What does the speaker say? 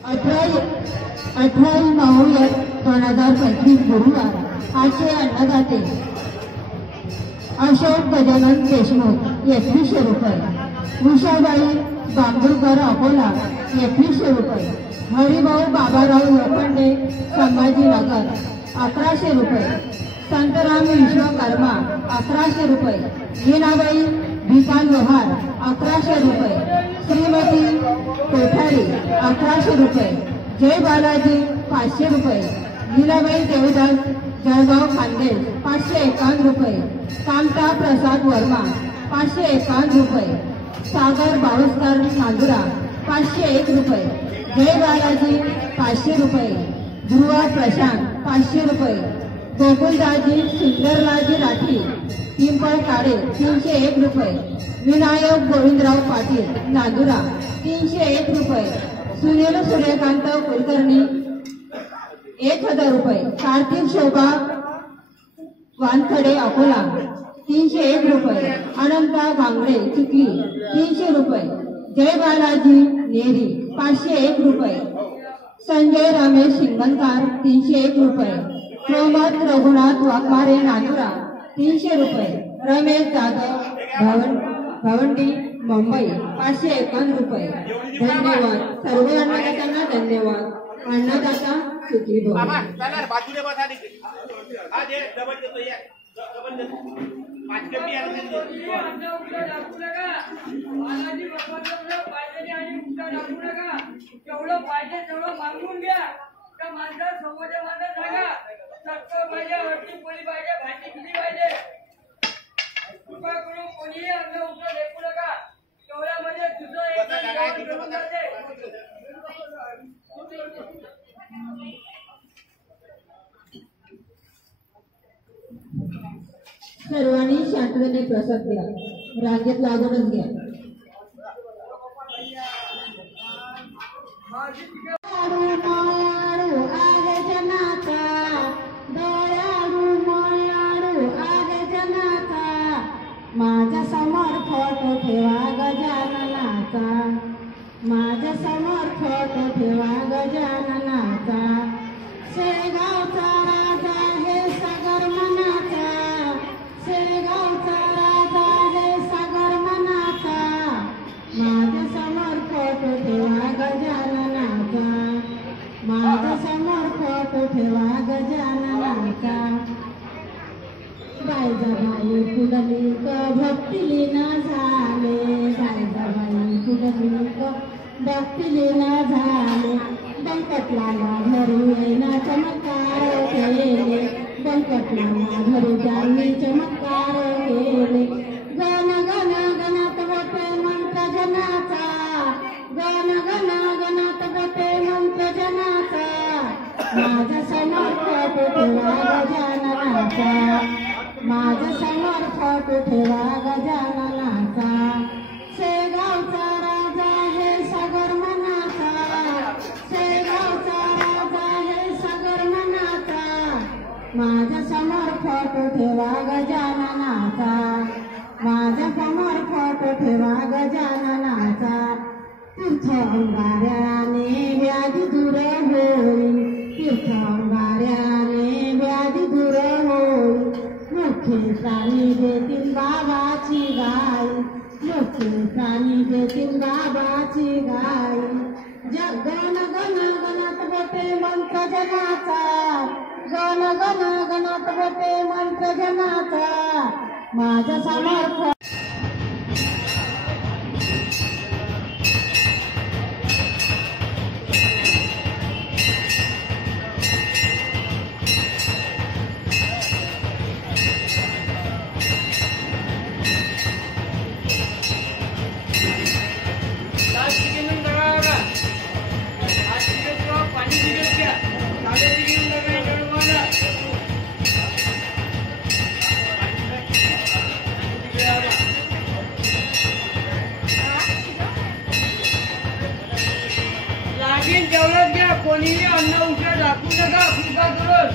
18/9/2025 गुरुवार आजचे अन्नदाते अशोक गजानन देशमुख 2100 रुपये, उषाबाई बांबुळकर अकोला 2100 रुपये, हरिभाऊ बाबाराव लोखंडे संभाजीनगर 1100 रुपये, संतराम विश्वकर्मा 1100 रुपये, मीनाबाई भिकाल लोहार 1100 रुपये, श्रीमती कोठारी 1100 रुपये, जय बालाजी 500 रुपये, लीलाबाई देवदास जळगाव खानदेश 551 रुपये, कामता प्रसाद वर्मा 551 रुपये, सागर बाळुसकर नांदुरा 501 रुपये, जय बालाजी 500 रुपये, ध्रुवा प्रशांत 500 रुपये, गोकुलदाजी सुंदरलाजी राठी पिंपळकाडे 301 रुपये, विनायक गोविंदराव पाटील नांदुरा 301 रुपये, सुनील सूर्यकांत कुलकर्णी 1000 रुपये, कार्तिक शोभा वानखडे अकोला 301 रुपये, अनंता गांगडे चिखली 300 रुपये, जय बालाजी नेरी 501 रुपये, संजय रमेश शिंगणकार 301 रुपये, प्रमोद रघुनाथ वाघमारे नांदुरा 300 रुपये, रमेश जाधव भवंडी मुंबई 551 रुपये। धन्यवाद। सर्व अन्नदात्यांना धन्यवाद। अन्नदाता सुखी भव। सर्वांनी शांततेने प्रसाद घ्या, रांगेत लागूनच घ्या। माझ्या समोर फोटो ठेवा गजाननाचा, माझ्या समोर फोटो ठेवा गजाननाचा, शेगावचा राजा हे सागर मनाचा, शेगावचा राजा हे सागर मनाचा, माझ्या समोर फोटो ठेवा गजाननाचा, माझ्या समोर फोटो ठेवा गजाननाचा। बायजाबाई पुंडलिक भक्तिलीन झाले, बायजाबाई पुंडलिक भक्तिलीन झाले, बंकटलाला घरी येणा चमत्कार केले, बंकटलाला घरी जाणी चमत्कार केले, गण गण गणात होते मंत्र जनाचा, गण गण गणात होते मंत्र जनाचा, माझ्या समोर फोटो ठेवा गजाननाचा, माझ्या समोर फोटो ठेवा गजाननाचा, शेगावचा राजा हे सागर मनाचा, शेगावचा राजा हे सागर मनाचा, माझ्या समोर फोटो ठेवा गजाननाचा, माझ्या समोर फोटो ठेवा गजाननाचा। तीर्थंगाऱ्याने व्याधी दूर होईल, तीर्थंगाऱ्याने व्याधी दूर होईल, मुखे प्राणी देतील बाबाची गाय, मुखे प्राणी देतील बाबाची गाय, गण गण गणात होते मंत्र जनाचा, गण गण गणात होते मंत्र जनाचा, माझ्या समोर जेवढं घ्या, कोणीही अन्न उठा दाखवू नका, कृपा करून।